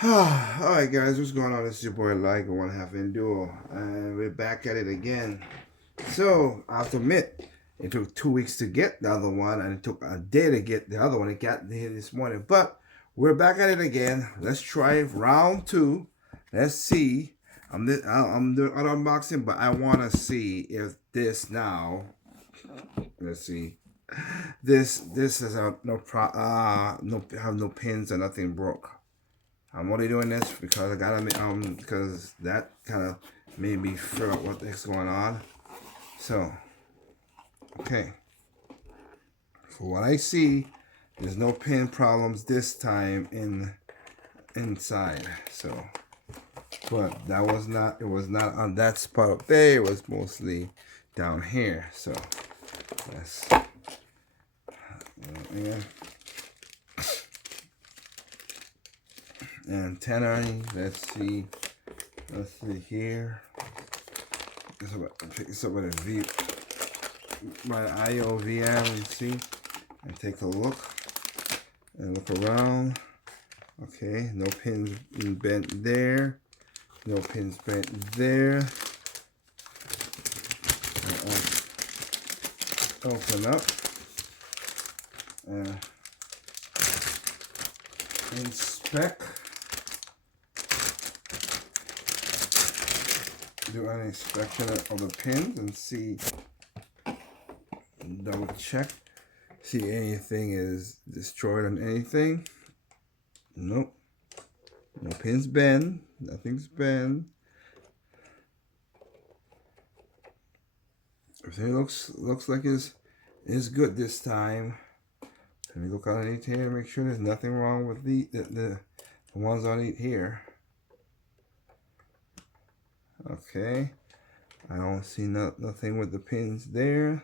Alright guys, what's going on? This is your boy Like One Half in Duo, and we're back at it again. So I have to admit, it took 2 weeks to get the other one, and it took a day to get the other one. It got here this morning, but we're back at it again. Let's try round two. Let's see. I'm doing an unboxing, but I want to see if this now. Let's see. This is no have no pins or nothing broke. I'm only doing this because I gotta because that kind of made me figure out what the heck's going on. So, okay. For what I see, there's no pin problems this time inside. So, but that was not. It was not on that spot up there. It was mostly down here. So, let's. Yeah. Antenna. Let's see here. Pick this up with a V, my IOVM, and see, and take a look, and look around. Okay, no pins bent there, no pins bent there. Open up, inspect. Do an inspection of the pins and see, double check, see anything is destroyed on anything. Nope, no pins bend, nothing's bent. Everything looks like it's good this time. Let me look underneath here to make sure there's nothing wrong with the ones underneath here. Okay, I don't see nothing with the pins there.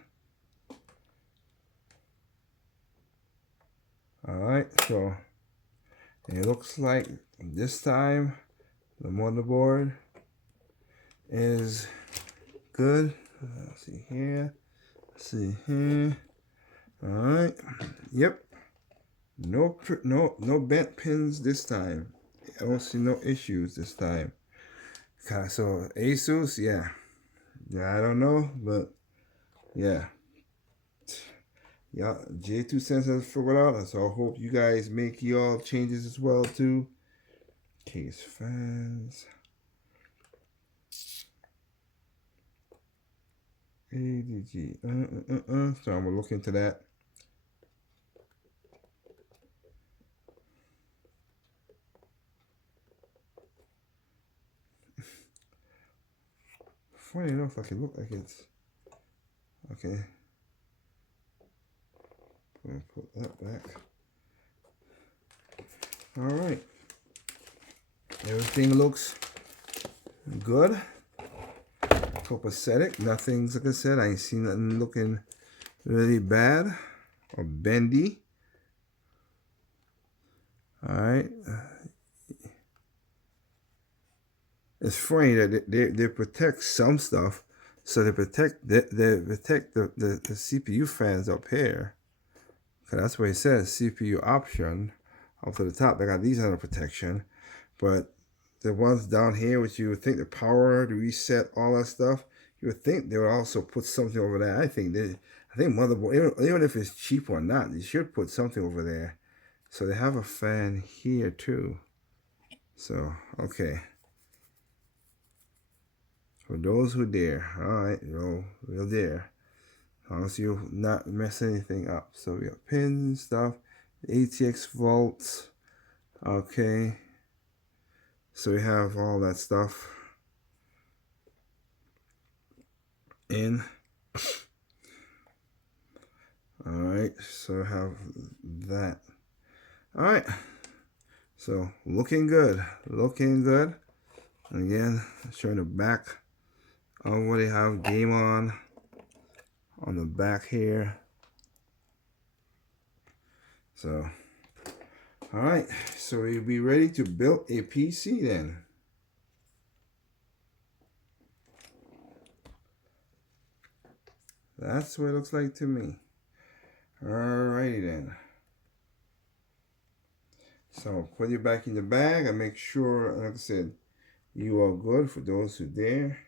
Alright, so it looks like this time the motherboard is good. Let's see here. See here. Alright. Yep. No bent pins this time. I don't see no issues this time. Okay, so Asus, yeah, I don't know, but yeah, J2 Sense has figured out. So I hope you guys make y'all changes as well too. Case fans, ADG, So I'm gonna look into that. Funny enough, like it look like it's okay. I'm gonna put that back. All right, everything looks good. Copacetic, nothing's, like I said, I ain't seen nothing looking really bad or bendy. All right. It's funny that they protect some stuff, so they protect the CPU fans up here. So that's what it says, CPU option up to the top. They got these under protection, but the ones down here, which you would think the power, the reset, all that stuff, you would think they would also put something over there. I think motherboard, even if it's cheap or not, they should put something over there. So they have a fan here too. So okay. For those who dare, all right, we'll dare. As long as you not mess anything up. So we got pins and stuff, ATX vaults. Okay. So we have all that stuff in. All right. So we have that. All right. So looking good. Looking good. And again, showing the back of what they have game on the back here. So, all right, so we'll be ready to build a PC then. That's what it looks like to me. Alrighty then. So put it back in the bag and make sure, like I said, you are good for those who there.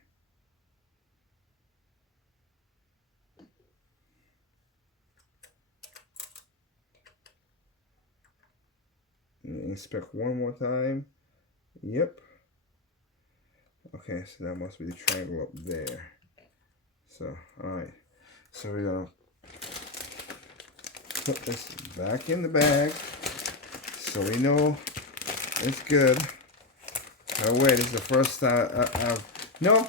Inspect one more time. Yep. Okay, so that must be the triangle up there. So, alright. So we're gonna put this back in the bag so we know it's good. Oh wait, this is the first time no,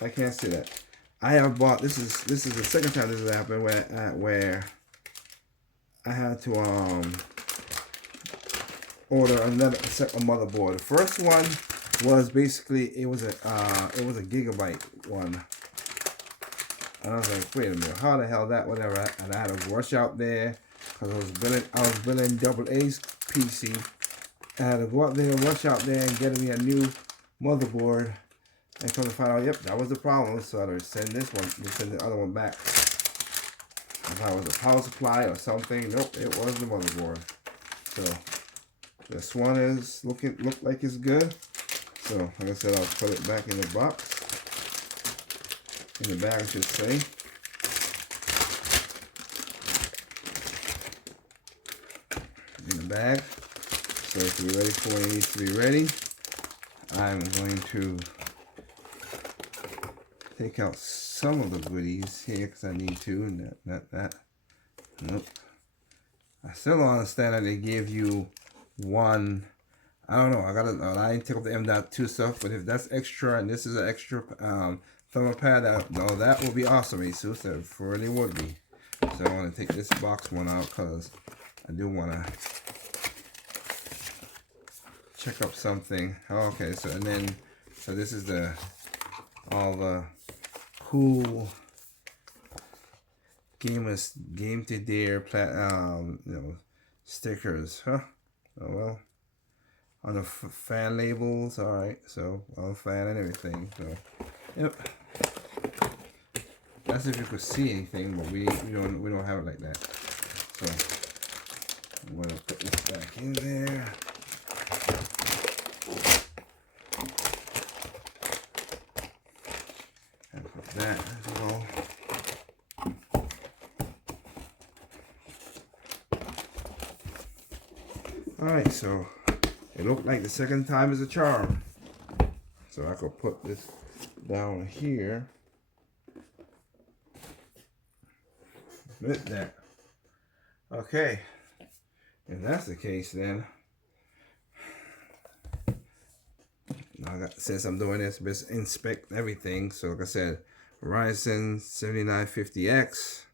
I can't see that. I have bought, this is the second time this has happened where I had to order another a motherboard. The first one was basically it was a gigabyte one. And I was like, wait a minute, how the hell that whatever? And I had to rush out there because I was building double A's PC. I had to go out there, rush out there, and get me a new motherboard. And come to find out, yep, that was the problem. So I had to send send the other one back. I thought it was a power supply or something. Nope, it was the motherboard. So this one is look like it's good. So like I said, I'll put it back in the box. In the bag, I should say. In the bag. So to be ready for when it needs to be ready, I'm going to take out some of the goodies here because I need to, and not that. Nope. I still don't understand that they give you one. I don't know. I didn't take up the M.2 stuff, but if that's extra and this is an extra thermal pad, that would be awesome, Asus. That really would be. So I want to take this box one out because I do want to check up something. Oh, okay, so this is all the cool game to dare stickers, huh? Oh well, on the fan labels. All right, so on fan and everything. So yep, that's if you could see anything, but we don't have it like that. So I'm gonna put this back in there. And put that as well. Alright, so it looked like the second time is a charm. So I could put this down here. With that. Okay. If that's the case, then since I'm doing this, just inspect everything. So like I said, Ryzen 7950X.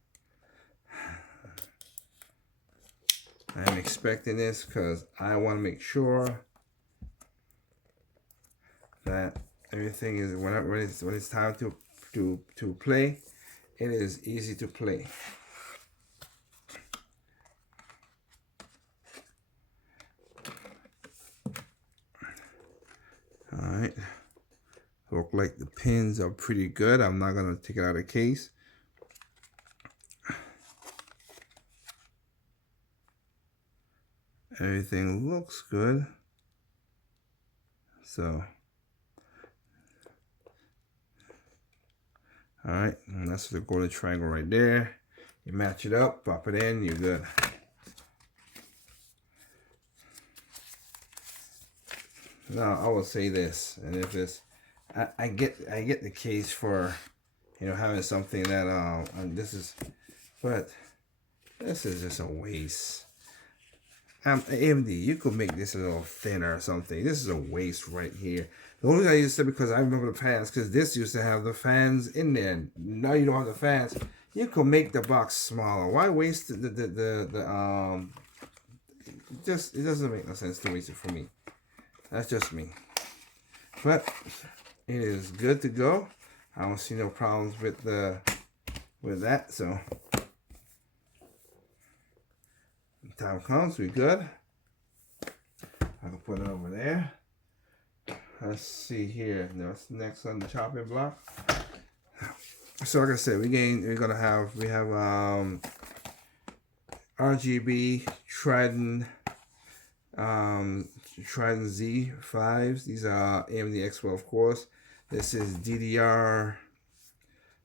I'm expecting this because I want to make sure that everything is when it's time to play, it is easy to play. All right, look like the pins are pretty good. I'm not gonna take it out of the case. Everything looks good. So, all right, and that's the golden triangle right there. You match it up, pop it in, you're good. Now I will say this, and if this, I get the case for, having something that but this is just a waste. AMD, you could make this a little thinner or something. This is a waste right here. The only thing I used to say, because I remember the fans, because this used to have the fans in there. Now you don't have the fans. You could make the box smaller. Why waste it doesn't make no sense to waste it for me. That's just me. But it is good to go. I don't see no problems with that. So time comes, we good. I can put it over there. Let's see here. What's next on the chopping block? So like I said, we have RGB Trident Trident Z5s. These are AMD X12, of course. This is DDR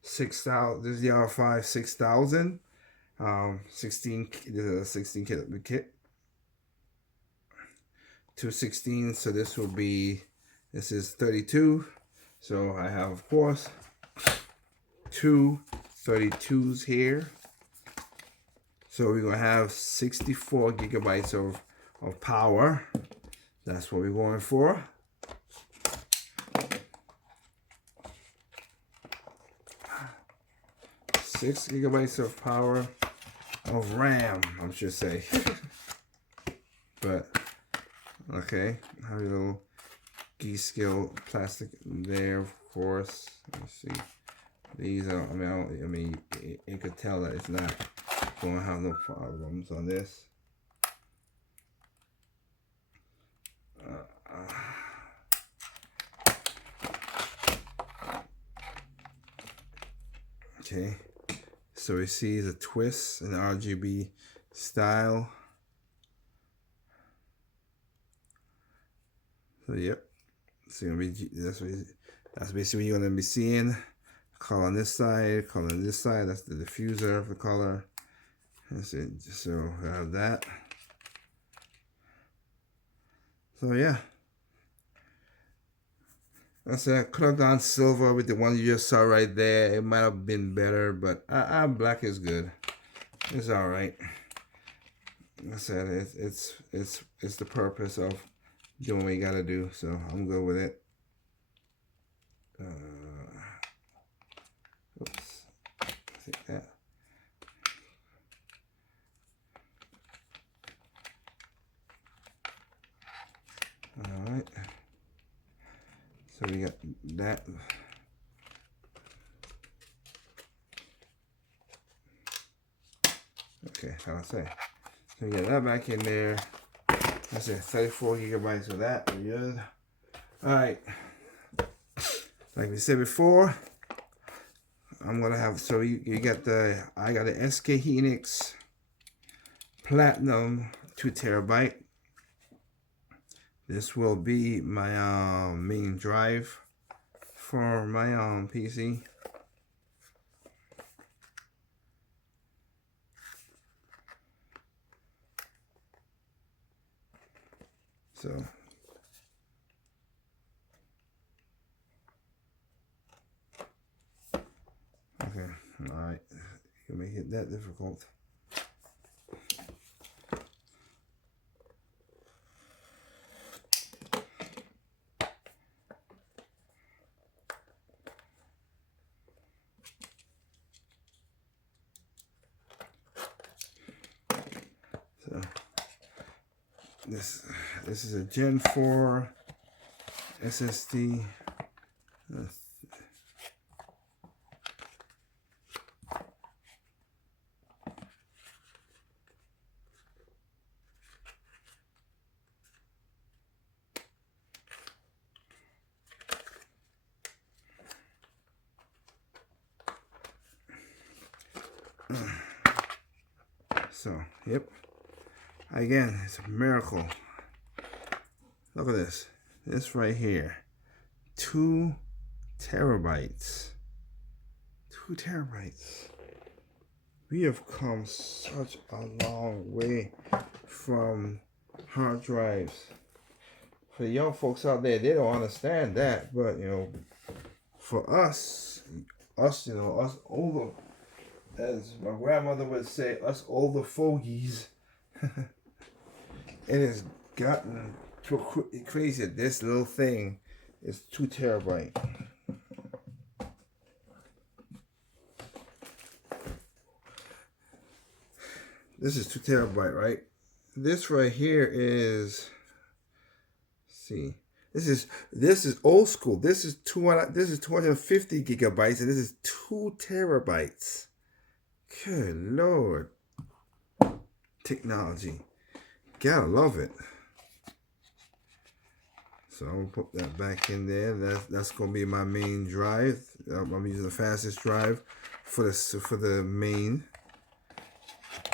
6000. This is DDR5 6000. 16. This is a 16 kit. 216. So this will be. This is 32. So I have, of course, two 32s here. So we're gonna have 64 gigabytes of power. That's what we're going for. Six gigabytes of power of RAM, I should say. But okay, have a little G-Skill plastic there, of course. Let's see. These are, I mean, you could tell that it's not going to have no problems on this. Okay, so we see the twist in RGB style. So yep, it's gonna be that's basically what you're gonna be seeing. Color on this side, color on this side. That's the diffuser of the color. That's it. So I have that. So yeah. I said I could have gone silver with the one you just saw right there. It might have been better, but black is good. It's all right. I said it's the purpose of doing what you gotta do. So I'm good with it. Oops. Take that. All right. So we got that. Okay, how do I say? So we got that back in there. That's it, 34 gigabytes of that. We're good. All right. Like we said before, I'm gonna have. So you got the. I got the SK Hynix Platinum 2 terabyte. This will be my main drive for my PC. So okay, all right, you make it that difficult. So this is a Gen 4 SSD. So, yep. Again, it's a miracle. Look at this. This right here. 2 terabytes. 2 terabytes. We have come such a long way from hard drives. For the young folks out there, they don't understand that. But, you know, for us, you know, us older, as my grandmother would say, us older fogies, it has gotten too crazy. This little thing is 2 terabyte. This is 2 terabyte, right? This right here is, see, this is old school. This is 250 gigabytes, and this is 2 terabytes. Good Lord. Technology. Gotta love it. So I'm gonna put that back in there. That's gonna be my main drive. I'm using the fastest drive for the main.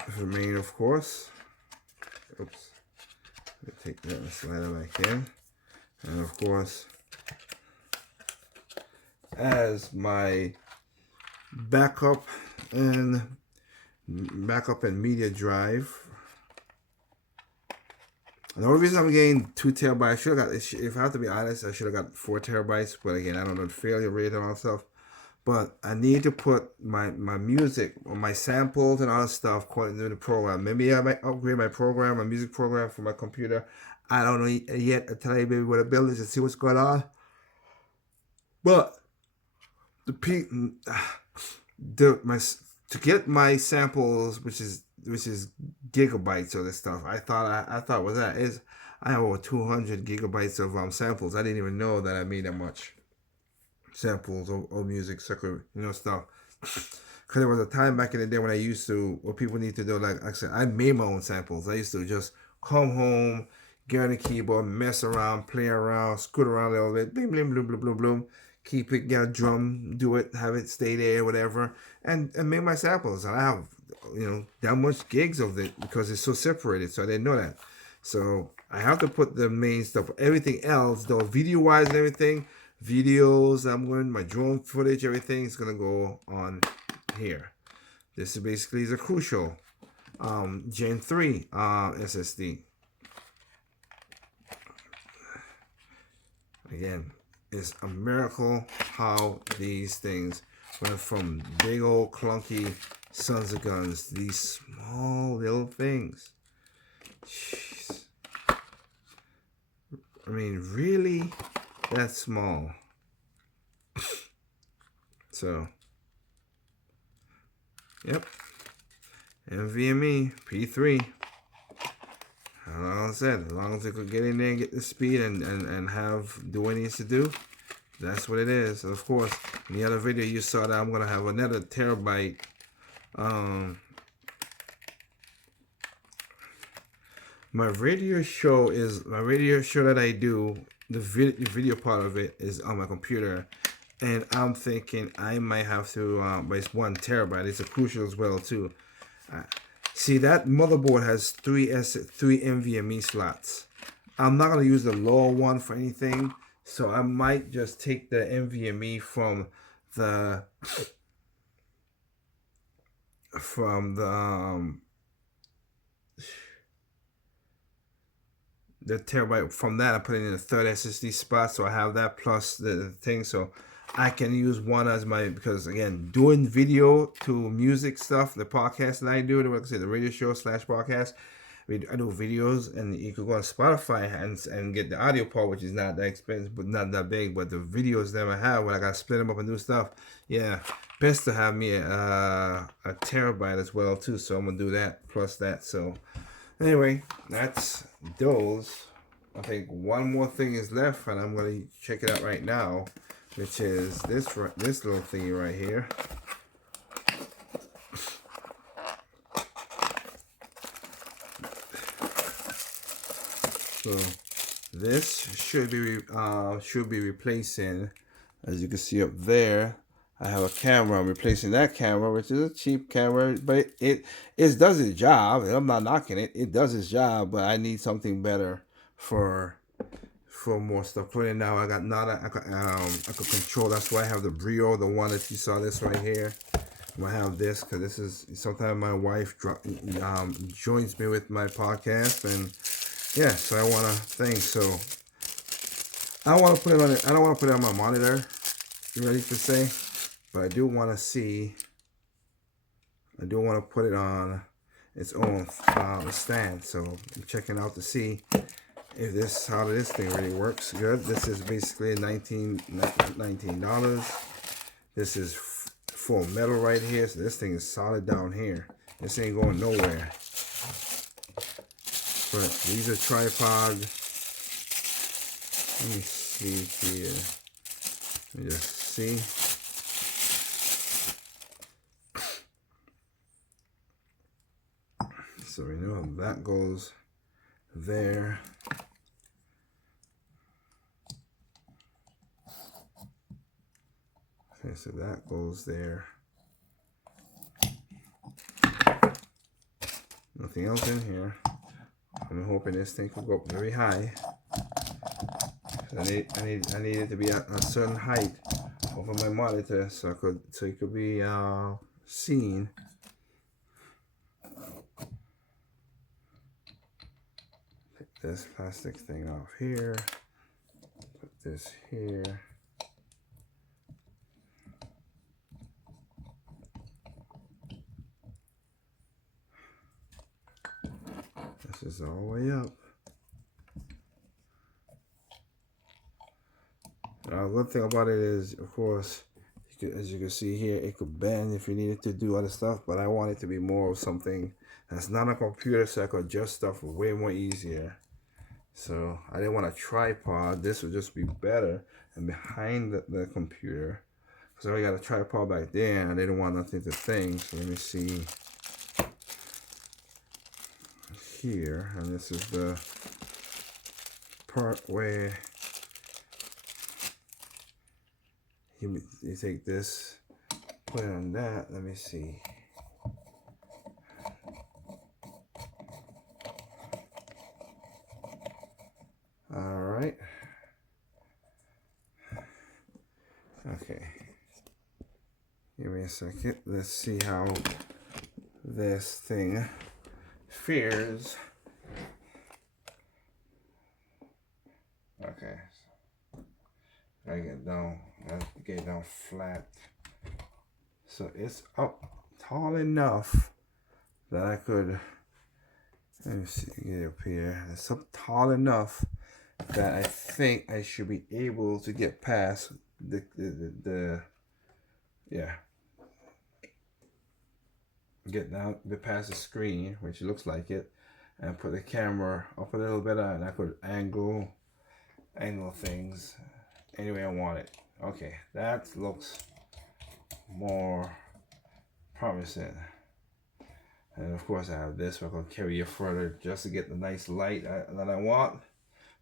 For the main, of course. Oops. Take that and slide it back in. And of course, as my backup and media drive. The only reason I'm getting 2 terabytes, I should have got, if I have to be honest, I should have got 4 terabytes. But again, I don't know the failure rate and all that stuff. But I need to put my music or my samples and all that stuff into the program. Maybe I might upgrade my program, my music program for my computer. I don't know yet until I maybe with a build this and see what's going on. But to get my samples, which is gigabytes of this stuff, I thought was that is I have over 200 gigabytes of samples. I didn't even know that I made that much samples of music, stuff. Because there was a time back in the day when I used to, what people need to do, like I said, I made my own samples. I used to just come home, get on the keyboard, mess around, play around, scoot around a little bit, bling, bling, bloom, bloom, bloom, bloom. Keep it, get a drum, do it, have it stay there, whatever, and make my samples. And I have, that much gigs of it because it's so separated. So I didn't know that. So I have to put the main stuff. Everything else, though, video-wise and everything, videos, my drone footage, everything is gonna go on here. This is basically a Crucial Gen 3 SSD. Again, it's a miracle how these things went from big old clunky sons of guns to these small little things. Jeez. I mean, really? That small. So, yep. NVMe P3. Like I said, as long as it could get in there and get the speed and do what it needs to do, that's what it is. And of course, in the other video you saw that I'm gonna have another terabyte. My radio show that I do, the video part of it is on my computer, and I'm thinking I might have to, but it's 1 terabyte. It's a Crucial as well too. See, that motherboard has 3 NVMe slots. I'm not gonna use the lower one for anything, so I might just take the NVMe from the terabyte from that. I put it in the 3rd SSD spot, so I have that plus the thing, so I can use one as my, because again, doing video to music stuff, the podcast that I do, like I say, the radio show / podcast, I do videos, and you could go on Spotify and get the audio part, which is not that expensive, but not that big. But the videos that I have, when I gotta split them up and do stuff, yeah, best to have me a terabyte as well too. So I'm gonna do that plus that. So anyway, that's those. I think one more thing is left, and I'm gonna check it out right now, which is this little thingy right here. So this should be replacing, as you can see up there, I have a camera. I'm replacing that camera, which is a cheap camera, but it does its job. I'm not knocking it. It does its job, but I need something better for more stuff. Put in now. I got I could control. That's why I have the Brio, the one that you saw. This right here. I have this because this is sometimes my wife joins me with my podcast, and yeah, so I want to think. So I don't want to put it on. I don't want to put it on my monitor. You ready to say? But I do want to see. I do want to put it on its own stand. So I'm checking out to see if how this thing really works. Good. This is basically $19. This is full metal right here. So this thing is solid down here. This ain't going nowhere. But these are tripod. Let me see here. Let me just see. So we know that goes there. Okay, so that goes there. Nothing else in here. I'm hoping this thing could go up very high. I need it to be at a certain height over my monitor so it could be seen. Take this plastic thing off here. Put this here. This is all the way up. Now, good thing about it is, of course, as you can see here, it could bend if you needed to do other stuff, but I want it to be more of something that's not a computer, so I could adjust stuff way more easier. So I didn't want a tripod. This would just be better and behind the computer, because I already got a tripod back there and I didn't want nothing to thing. So let me see here, and this is the part where you take this, put it on that. Let me see. All right. Okay. Give me a second. Let's see how this thing fares. Okay. I get down flat. So it's up tall enough that I could, let me see, get up here. It's up tall enough that I think I should be able to get past get down, get past the screen, which looks like it, and put the camera up a little bit, and I could angle things any way I want it. Okay, that looks more promising. And of course I have this, so I can carry it further just to get the nice light that I want.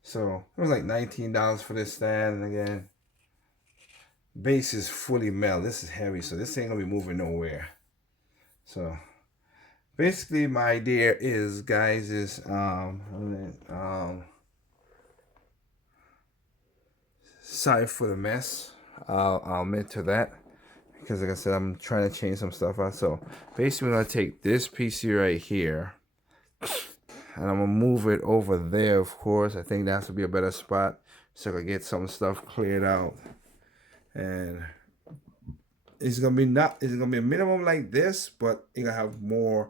So it was like $19 for this stand. And again, base is fully metal. This is heavy, so this ain't gonna be moving nowhere. So basically my idea is, guys, is sorry for the mess. I'll admit to that, because like I said, I'm trying to change some stuff out. So basically I'm gonna take this PC right here and I'm gonna move it over there. Of course, I think that has to be a better spot so I can get some stuff cleared out. And it's gonna be a minimum like this, but you're gonna have more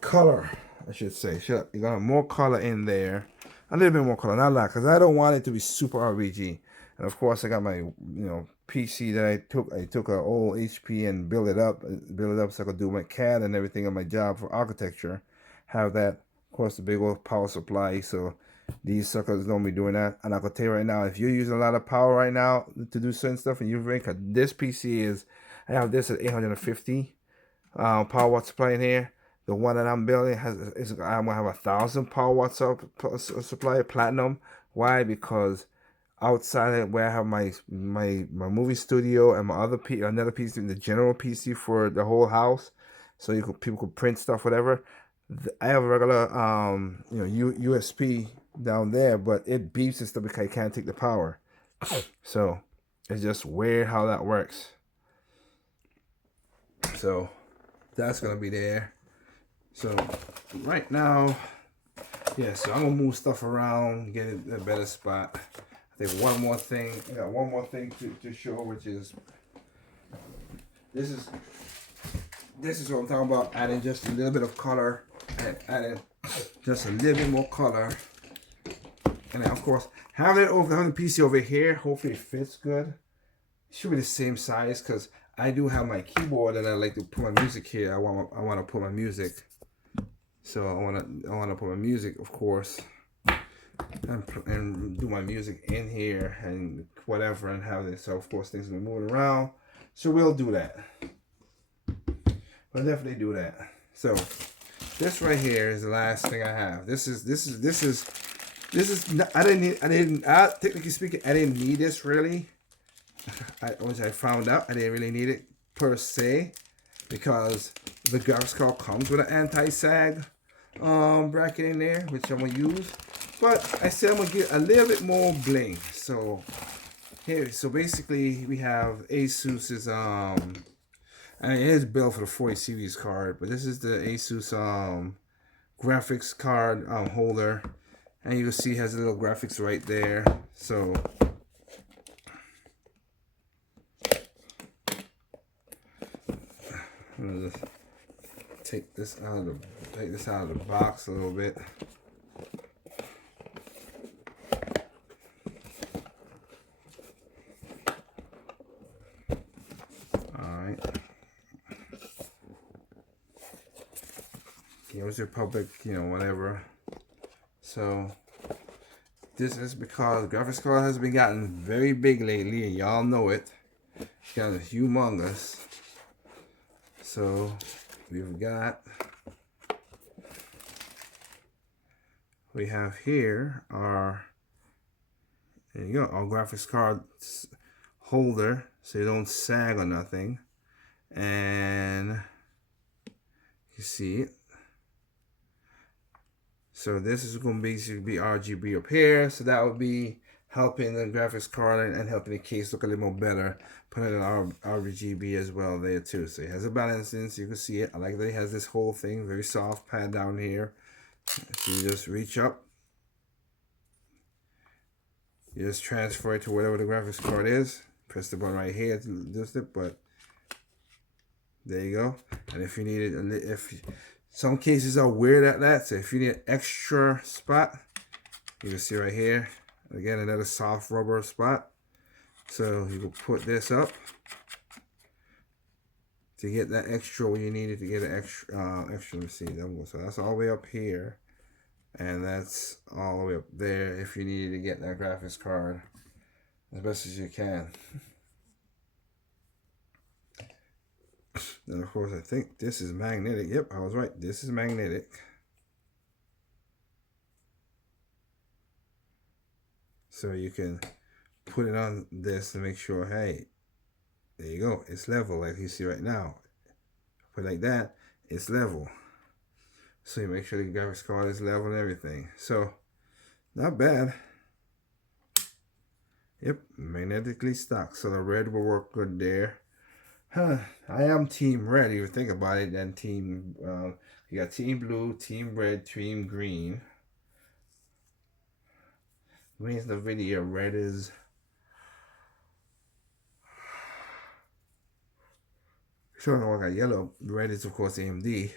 color, I should say. You're gonna have more color in there, a little bit more color, not a lot, because I don't want it to be super RGB. And of course, I got my PC that I took an old HP and build it up so I could do my CAD and everything on my job for architecture. Have that, of course, the big old power supply. So these suckers don't be doing that. And I can tell you right now, if you're using a lot of power right now to do certain stuff, and this PC is, I have this at 850 power watt supply in here. The one that I'm building I'm gonna have 1,000 power watts supply platinum. Why? Because outside where I have my movie studio and my another PC, the general PC for the whole house, so people could print stuff, whatever. I have a regular USB down there, but it beeps and stuff because I can't take the power. So it's just weird how that works. So that's gonna be there. So right now, yeah, so I'm gonna move stuff around, get it in a better spot. I think one more thing, I got one more thing to show, which is this is what I'm talking about, adding just a little bit of color, and adding just a little bit more color. And then of course having the PC over here, hopefully it fits good. It should be the same size, because I do have my keyboard and I like to put my music here. I want to put my music. So I want to put my music, of course, and do my music in here and whatever, and have this. So of course things will be moving around. So we'll do that. We'll definitely do that. So this right here is the last thing I have. This is technically speaking, I didn't need this really. Which I found out I didn't really need it per se, because the graphics card comes with an anti-sag. bracket in there, which I'm gonna use. But I said I'm gonna get a little bit more bling. So here, so basically we have Asus's I mean, it is built for the 40 series card, but this is the Asus graphics card holder, and you can see it has a little graphics right there. So I'm gonna just take this out of the box a little bit. Alright. Games Republic, you know, whatever. So this is because graphics card has been gotten very big lately, and y'all know it. It's gotten humongous. So we've got, we have here our, there you go, our graphics card holder, so you don't sag or nothing. And you see it. So this is going to basically be RGB up here. So that would be helping the graphics card and helping the case look a little more better. Putting an RGB as well there too. So it has a balancing, so you can see it. I like that it has this whole thing, very soft pad down here. So you just reach up. You just transfer it to whatever the graphics card is. Press the button right here to do it, but there you go. And if you need it, if some cases are weird at that, so if you need an extra spot, you can see right here, again, another soft rubber spot. So you can put this up to get that extra when you need it to get an extra receipt. So that's all the way up here, and that's all the way up there if you needed to get that graphics card as best as you can. And of course, I think this is magnetic. Yep, I was right. This is magnetic. So you can put it on this to make sure, hey, there you go. It's level like you see right now. Put it like that, it's level. So you make sure the graphics card is level and everything. So, not bad. Yep, magnetically stuck. So the red will work good there. Huh, I am team red. You think about it, then team, you got team blue, team red, team green. Green's the video, red is sure no, I got yellow. Red is of course AMD.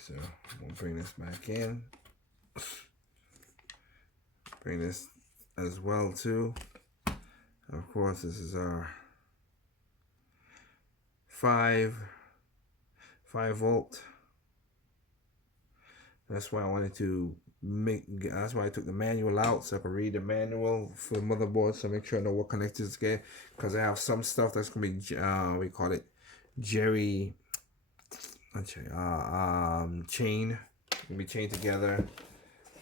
So we'll bring this back in. Bring this as well too. Of course, this is our 5 volt. That's why I wanted to that's why I took the manual out, so I could read the manual for the motherboard, so make sure I know what connectors to get, because I have some stuff that's gonna be we call it chain, gonna be chained together.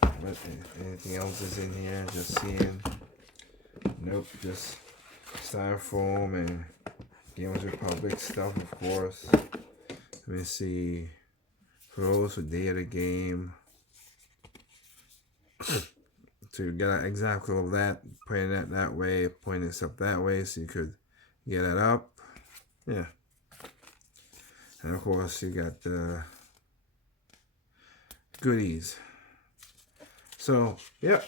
But anything else is in here, just seeing. Nope, just styrofoam and Games Republic stuff, of course. Let me see. Pros for day of the game. So you get an example of that, pointing that way, pointing this up that way, so you could get that up. Yeah. And of course you got the goodies. So, yep.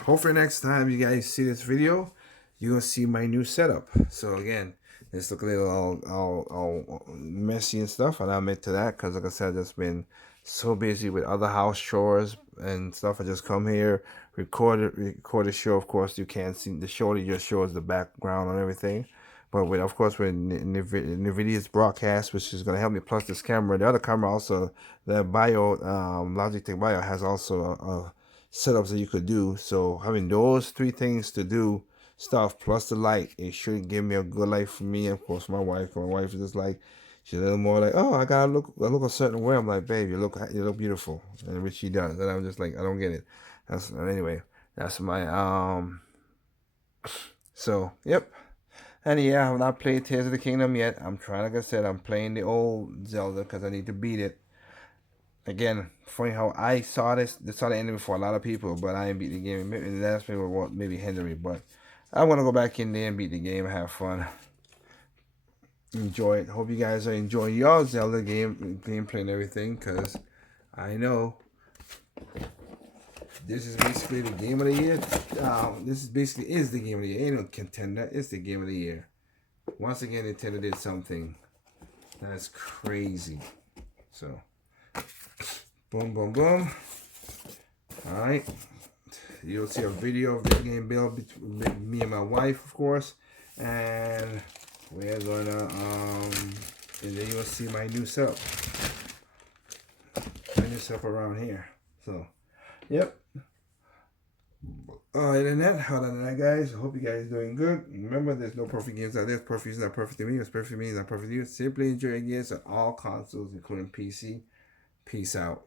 Hopefully next time you guys see this video, you're gonna see my new setup. So again, this look a little all messy and stuff, and I'll admit to that, because like I said, I've just been so busy with other house chores and stuff. I just come here, record a show. Of course, you can't see the show; it just shows the background and everything. But with, of course, with NVIDIA's broadcast, which is gonna help me, plus this camera, the other camera also, the Logitech Bio has also setups that you could do. So having those 3 things to do stuff plus the light, it should give me a good light for me. Of course, my wife is just like, she's a little more like, oh, I gotta look a certain way. I'm like, babe, you look beautiful, and which she does. And I'm just like, I don't get it. Anyway, that's my so yep. And yeah, I have not played Tears of the Kingdom yet. I'm trying, like I said, I'm playing the old Zelda because I need to beat it. Again, funny how I saw saw the ending before a lot of people, but I didn't beat the game. Maybe that's maybe what maybe hinder me. But I want to go back in there and beat the game, have fun, enjoy it. Hope you guys are enjoying your Zelda gameplay and everything, because I know this is basically the game of the year. This is basically is the game of the year. Ain't no contender. It's the game of the year. Once again, Nintendo did something that's crazy. So, boom, boom, boom. All right. You'll see a video of the game build between me and my wife, of course, and we're gonna and then you'll see my new self around here. So, yep. Other than that, guys, I hope you guys are doing good. Remember, there's no perfect games out there. Perfect is not perfect to me. It's perfect to me. It's not perfect to you. Simply enjoy games on all consoles, including PC. Peace out.